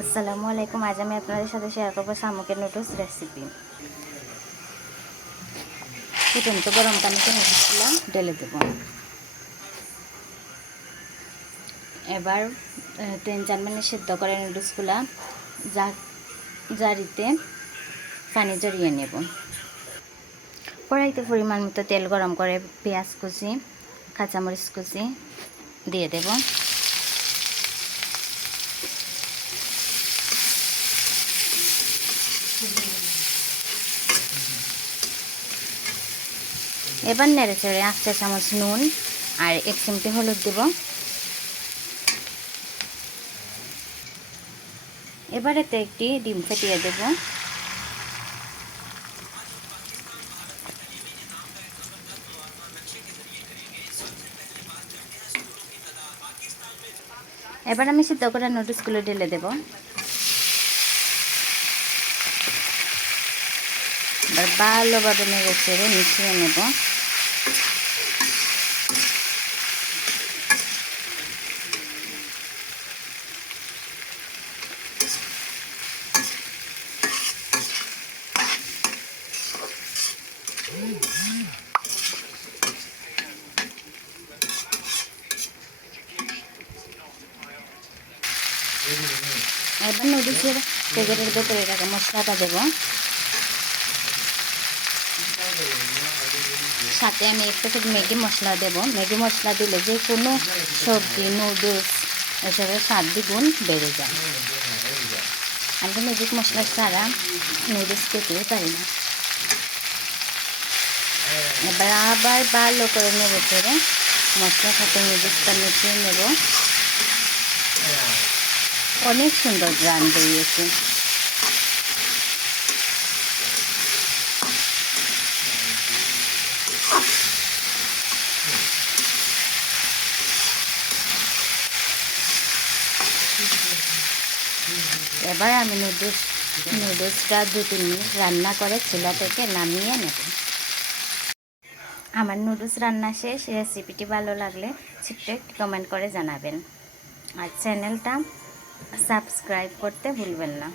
আসসালামু আলাইকুম। আজ আমি আপনাদের সাথে শেয়ার করব শামুকের নুডলস রেসিপি ফুটন্ত গরম পানিতে নুডলসগুলো ঢেলে দেব। এবার তিন চার মিনিট সিদ্ধ করে নুডলসগুলো যা জারিতে পানি জড়িয়ে নেব। কড়াইতে পরিমাণ মতো তেল গরম করে পেঁয়াজ কুচি, কাঁচামরিচ কুচি দিয়ে দেব। এবার নেড়ে চেড়ে এক চা চামচ নুন আর এক চিমটি হলুদ দেব। এবার এতে একটি ডিম ফেটিয়ে দেব। এবার আমি সিদ্ধ করা নুডলসগুলো ঢেলে দেব। এবার ভালোভাবে নেড়ে চেড়ে মিশিয়ে নেব। এবার নুডলসের প্যাকেটের ভেতরে রাখা মশলাটা দেবো। সাথে আমি এক প্যাকেট ম্যাগি মশলা দেব। ম্যাগি মশলা দিলে যে কোনো সবজি, নুডলস এসবের স্বাদ দ্বিগুণ বেড়ে যায়। আমি ম্যাজিক মশলা ছাড়া নুডলস খেতেই পারি না। এবার আবার ভালো করে নেড়ে চেড়ে মশলার সাথে নুডলসটা মিশিয়ে নেব। অনেক সুন্দর গ্রান বেরিয়েছে। এবার আমি নুডলস, নুডলসটা দু তিন মিনিট রান্না করে চুলা থেকে নামিয়ে নেব। আমার নুডলস রান্না শেষ, রেসিপিটি ভালো লাগলে ছোট্ট একটি কমেন্ট করে জানাবেন। আর চ্যানেলটা সাবস্ক্রাইব করতে ভুলবেন না।